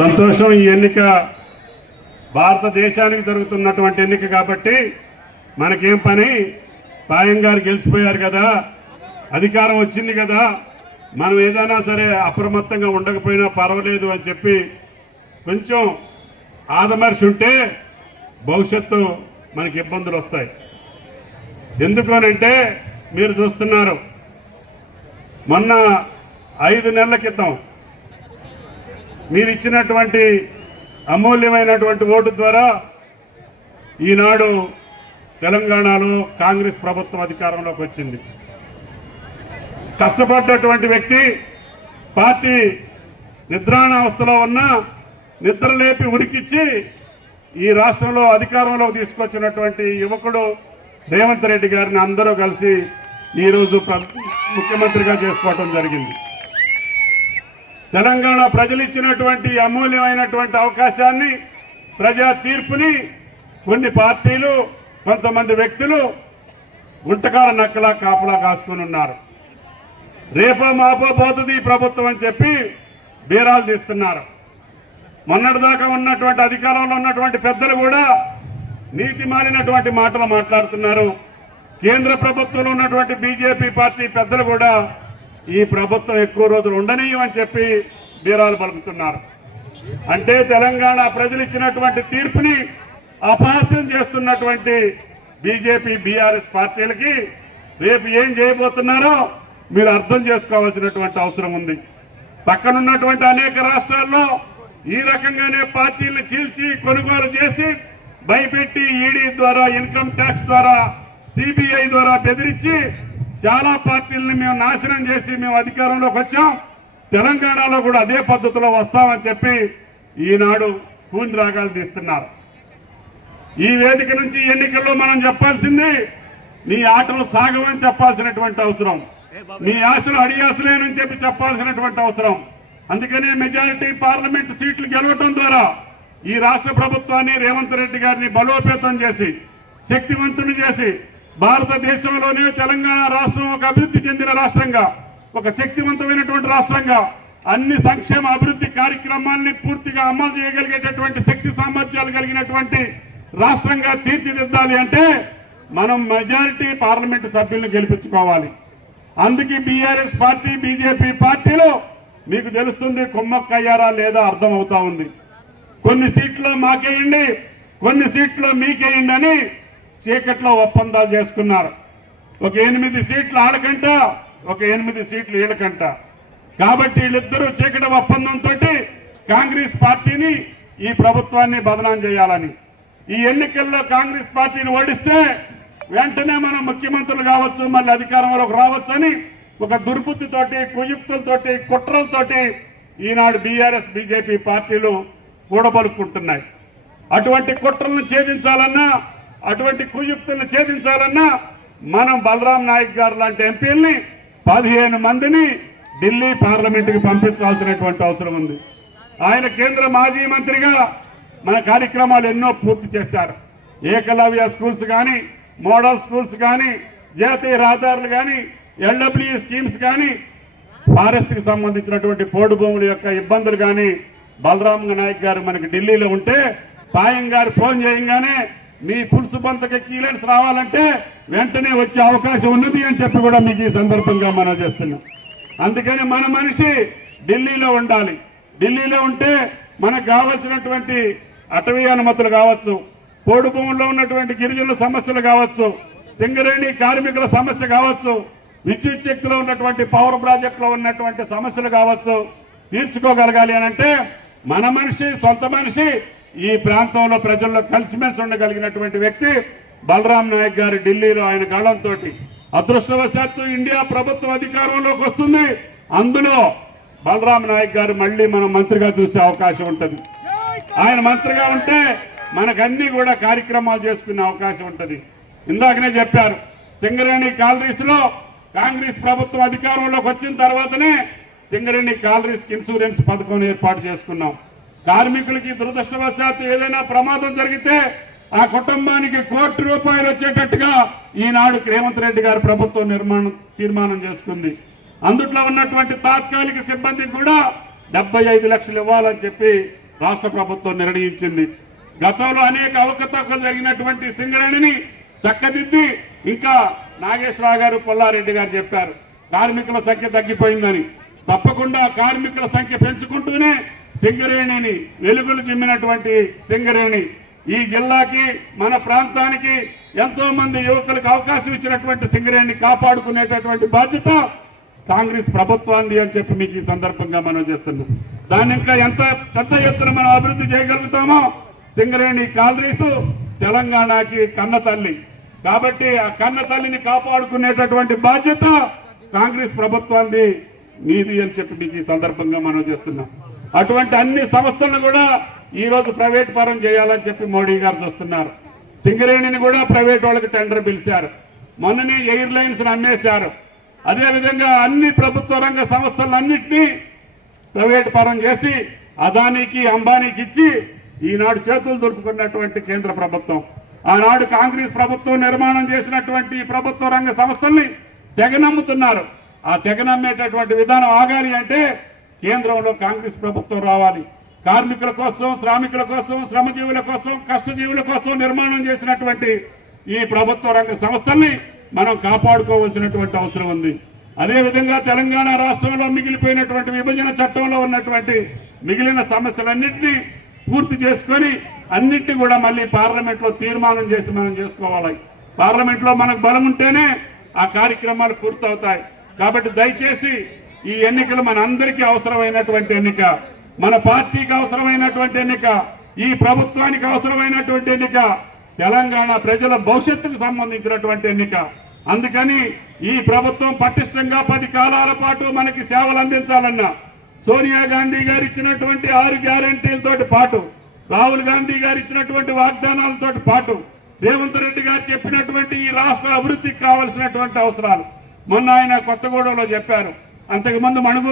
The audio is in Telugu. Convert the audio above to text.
సంతోషం. ఈ ఎన్నిక భారతదేశానికి జరుగుతున్నటువంటి ఎన్నిక కాబట్టి మనకేం పని, పాయం గారు గెలిచిపోయారు కదా, అధికారం వచ్చింది కదా, మనం ఏదైనా సరే అప్రమత్తంగా ఉండకపోయినా పర్వాలేదు అని చెప్పి కొంచెం ఆదమర్శి ఉంటే భవిష్యత్తు మనకి ఇబ్బందులు వస్తాయి. ఎందుకనంటే మీరు చూస్తున్నారు, మొన్న 5 నెలల క్రితం మీరు ఇచ్చినటువంటి అమూల్యమైనటువంటి ఓటు ద్వారా ఈనాడు తెలంగాణలో కాంగ్రెస్ ప్రభుత్వం అధికారంలోకి వచ్చింది. కష్టపడ్డటువంటి వ్యక్తి, పార్టీ నిద్రాణావస్థలో ఉన్న నిద్రలేపి ఉరికిచ్చి ఈ రాష్ట్రంలో అధికారంలోకి తీసుకొచ్చినటువంటి యువకుడు రేవంత్ రెడ్డి గారిని అందరూ కలిసి ఈరోజు ముఖ్యమంత్రిగా చేసుకోవటం జరిగింది. తెలంగాణ ప్రజలు ఇచ్చినటువంటి అమూల్యమైనటువంటి అవకాశాన్ని, ప్రజా తీర్పుని కొన్ని పార్టీలు, కొంతమంది వ్యక్తులు గుంటకాల నక్కలా కాపలా కాసుకుని ఉన్నారు. రేపో మాపో పోతుంది ఈ ప్రభుత్వం అని చెప్పి బీరాలు తీస్తున్నారు. మొన్నటిదాకా ఉన్నటువంటి అధికారంలో ఉన్నటువంటి పెద్దలు కూడా నీతి మాలినటువంటి మాటలు మాట్లాడుతున్నారు. కేంద్ర ప్రభుత్వంలో ఉన్నటువంటి బీజేపీ పార్టీ పెద్దలు కూడా ఈ ప్రభుత్వం ఎక్కువ రోజులు ఉండనీయమని చెప్పి బీరాలు పలుకుతున్నారు. అంటే తెలంగాణ ప్రజలు ఇచ్చినటువంటి తీర్పుని అపహాస్యం చేస్తున్నటువంటి బీజేపీ బీఆర్ఎస్ పార్టీలకి రేపు ఏం చేయబోతున్నారో మీరు అర్థం చేసుకోవాల్సినటువంటి అవసరం ఉంది. పక్కనున్నటువంటి అనేక రాష్ట్రాల్లో ఈ రకంగానే పార్టీలను చీల్చి కొనుగోలు చేసి భయపెట్టి ఈడీ ద్వారా, ఇన్కమ్ ట్యాక్స్ ద్వారా, సిబిఐ ద్వారా బెదిరించి చాలా పార్టీలను మేము నాశనం చేసి మేము అధికారంలోకి వచ్చాం. తెలంగాణలో కూడా అదే పద్ధతిలో వస్తామని చెప్పి ఈనాడు కూని రాగాలు తీస్తున్నారు. ఈ వేదిక నుంచి ఎన్నికల్లో మనం చెప్పాల్సింది, నీ ఆటలు సాగవని చెప్పాల్సినటువంటి అవసరం, నీ ఆశలు అడియాసలేనని చెప్పి చెప్పాల్సినటువంటి అవసరం. అందుకనే మెజారిటీ పార్లమెంట్ సీట్లు గెలవటం ద్వారా ఈ రాష్ట్ర ప్రభుత్వాన్ని, రేవంత్ రెడ్డి గారిని బలోపేతం చేసి, శక్తివంతుని చేసి, భారతదేశంలోనే తెలంగాణ రాష్ట్రం ఒక అభివృద్ధి చెందిన రాష్ట్రంగా, ఒక శక్తివంతమైనటువంటి రాష్ట్రంగా, అన్ని సంక్షేమ అభివృద్ధి కార్యక్రమాల్ని పూర్తిగా అమలు చేయగలిగేటటువంటి శక్తి సామర్థ్యాలు కలిగినటువంటి రాష్ట్రంగా తీర్చిదిద్దాలి అంటే మనం మెజారిటీ పార్లమెంటు సభ్యులను గెలిపించుకోవాలి. అందుకే బీఆర్ఎస్ పార్టీ, బీజేపీ పార్టీలో మీకు తెలుస్తుంది కుమ్మక్కయ్యారా లేదా అర్థమవుతా ఉంది. కొన్ని సీట్లు మాకేయండి, కొన్ని సీట్లు మీకేయండి అని చీకట్లో ఒప్పందాలు చేసుకున్నారు. ఒక 8 సీట్లు ఆడకంట, ఒక 8 సీట్లు వీళ్ళకంట. కాబట్టి వీళ్ళిద్దరూ చీకటి ఒప్పందంతో కాంగ్రెస్ పార్టీని, ఈ ప్రభుత్వాన్ని బదనాం చేయాలని, ఈ ఎన్నికల్లో కాంగ్రెస్ పార్టీని ఓడిస్తే వెంటనే మనం ముఖ్యమంత్రులు కావచ్చు, మళ్ళీ అధికారంలోకి రావచ్చు అని ఒక దుర్బుద్ధితోటి, కుయుక్తులతోటి, కుట్రలతోటి ఈనాడు బీఆర్ఎస్ బీజేపీ పార్టీలు కూడబలుకుంటున్నాయి. అటువంటి కుట్రలను ఛేదించాలన్నా, అటువంటి కుయుక్తులను ఛేదించాలన్నా మనం బలరాం నాయక్ గారు లాంటి ఎంపీల్ని 15 మందిని ఢిల్లీ పార్లమెంటుకి పంపించాల్సినటువంటి అవసరం ఉంది. ఆయన కేంద్ర మాజీ మంత్రిగా మన కార్యక్రమాలు ఎన్నో పూర్తి చేశారు. ఏకలవ్య స్కూల్స్ కానీ, మోడల్ స్కూల్స్ కానీ, జాతీయ రహదారులు కానీ, ఎల్డబ్ల్యూ స్కీమ్స్ కానీ, ఫారెస్ట్కి సంబంధించినటువంటి పోడు భూముల యొక్క ఇబ్బందులు కానీ బలరాం నాయక్ గారు మనకి ఢిల్లీలో ఉంటే పాయం గారు ఫోన్ చేయగానే మీ పులుసు బంతకి క్లియరెన్స్ రావాలంటే వెంటనే వచ్చే అవకాశం ఉన్నది అని చెప్పి కూడా మీకు ఈ సందర్భంగా మనం చేస్తున్నాం. అందుకని మన మనిషి ఢిల్లీలో ఉండాలి. ఢిల్లీలో ఉంటే మనకు కావాల్సినటువంటి అటవీ అనుమతులు కావచ్చు, పోడు భూముల్లో ఉన్నటువంటి గిరిజనుల సమస్యలు కావచ్చు, సింగరేణి కార్మికుల సమస్య కావచ్చు, విద్యుత్ శక్తిలో ఉన్నటువంటి పవర్ ప్రాజెక్టులో ఉన్నటువంటి సమస్యలు కావచ్చు, తీర్చుకోగలగాలి అని అంటే మన మనిషి, సొంత మనిషి, ఈ ప్రాంతంలో ప్రజల్లో కలిసిమెలిసి ఉండగలిగినటువంటి వ్యక్తి బలరాం నాయక్ గారు ఢిల్లీలో ఆయన గళంతో. అదృష్టవశాత్తు ఇండియా ప్రభుత్వం అధికారంలోకి వస్తుంది. అందులో బలరాం నాయక్ గారు మళ్ళీ మనం మంత్రిగా చూసే అవకాశం ఉంటుంది. ఆయన మంత్రిగా ఉంటే మనకన్నీ కూడా కార్యక్రమాలు చేసుకునే అవకాశం ఉంటుంది. ఇందాకనే చెప్పారు, సింగరేణి కాలరీస్ లో కాంగ్రెస్ ప్రభుత్వం అధికారంలోకి వచ్చిన తర్వాతనే సింగరేణి కాలరీస్ ఇన్సూరెన్స్ పథకం ఏర్పాటు చేసుకున్నాం. కార్మికులకి దురదృష్టవశాత్తు ఏదైనా ప్రమాదం జరిగితే ఆ కుటుంబానికి ₹1 కోటి వచ్చేటట్టుగా ఈనాడు రేవంత్ రెడ్డి గారి ప్రభుత్వం తీర్మానం చేసుకుంది. అందుట్లో ఉన్నటువంటి తాత్కాలిక సిబ్బందికి కూడా 75 లక్షలు ఇవ్వాలని చెప్పి రాష్ట్ర ప్రభుత్వం నిర్ణయించింది. గతంలో అనేక అవకతవకలు జరిగినటువంటి సింగరేణిని చక్కదిద్ది ఇంకా నాగేశ్వరరావు గారు, పుల్లారెడ్డి గారు చెప్పారు కార్మికుల సంఖ్య తగ్గిపోయిందని. తప్పకుండా కార్మికుల సంఖ్య పెంచుకుంటూనే సింగరేణిని వెలుగులు చిమ్మినటువంటి సింగరేణి ఈ జిల్లాకి మన ప్రాంతానికి ఎంతో మంది యువకులకు అవకాశం ఇచ్చినటువంటి సింగరేణిని కాపాడుకునేటటువంటి బాధ్యత కాంగ్రెస్ ప్రభుత్వాన్ని అని చెప్పి మీకు ఈ సందర్భంగా మనం చేస్తున్నాం. దాన్ని ఇంకా ఎంత పెద్ద ఎత్తున మనం అభివృద్ధి చేయగలుగుతామో సింగరేణి కాలరీసు తెలంగాణకి కన్న తల్లి కాబట్టి ఆ కన్న తల్లిని కాపాడుకునేటటువంటి బాధ్యత కాంగ్రెస్ ప్రభుత్వాన్ని నీది అని చెప్పి మీకు ఈ సందర్భంగా మనం చేస్తున్నాం. అటువంటి అన్ని సంస్థలను కూడా ఈ రోజు ప్రైవేట్ పరం చేయాలని చెప్పి మోడీ గారు చూస్తున్నారు. సింగరేణిని కూడా ప్రైవేట్ వాళ్ళకి టెండర్ పిలిచారు. మొన్ననే ఎయిర్లైన్స్ అమ్మేశారు. అదేవిధంగా అన్ని ప్రభుత్వ రంగ సంస్థలన్నింటినీ ప్రైవేట్ పరం చేసి అదానికి అంబానీకి ఇచ్చి ఈనాడు చేతులు దొరుకుతున్నటువంటి కేంద్ర ప్రభుత్వం, ఆనాడు కాంగ్రెస్ ప్రభుత్వం నిర్మాణం చేసినటువంటి ప్రభుత్వ రంగ సంస్థల్ని తెగనమ్ముతున్నారు. ఆ తెగనమ్మేటటువంటి విధానం ఆగాలి అంటే కేంద్రంలో కాంగ్రెస్ ప్రభుత్వం రావాలి. కార్మికుల కోసం, శ్రామికుల కోసం, శ్రమజీవుల కోసం, కష్టజీవుల కోసం నిర్మాణం చేసినటువంటి ఈ ప్రభుత్వ రంగ సంస్థల్ని మనం కాపాడుకోవాల్సినటువంటి అవసరం ఉంది. అదేవిధంగా తెలంగాణ రాష్ట్రంలో మిగిలిపోయినటువంటి విభజన చట్టంలో ఉన్నటువంటి మిగిలిన సమస్యలన్నింటినీ పూర్తి చేసుకొని అన్నింటినీ కూడా మళ్ళీ పార్లమెంట్లో తీర్మానం చేసి మనం చేసుకోవాలి. పార్లమెంట్లో మనకు బలం ఉంటేనే ఆ కార్యక్రమాలు పూర్తవుతాయి. కాబట్టి దయచేసి ఈ ఎన్నికలు మన అందరికీ అవసరమైనటువంటి ఎన్నిక, మన పార్టీకి అవసరమైనటువంటి ఎన్నిక, ఈ ప్రభుత్వానికి అవసరమైనటువంటి ఎన్నిక, తెలంగాణ ప్రజల భవిష్యత్తుకు సంబంధించినటువంటి ఎన్నిక. అందుకని ఈ ప్రభుత్వం పటిష్టంగా 10 కాలాల పాటు మనకి సేవలు అందించాలన్నా సోనియా గాంధీ గారు ఇచ్చినటువంటి 6 గ్యారంటీలతో పాటు, రాహుల్ గాంధీ గారు ఇచ్చినటువంటి వాగ్దానాలతో పాటు, రేవంత్ రెడ్డి గారు చెప్పినటువంటి ఈ రాష్ట్ర అభివృద్ధికి కావాల్సినటువంటి అవసరాలు మొన్న ఆయన కొత్తగూడెంలో చెప్పారు. అంతకుముందు మణుగూరు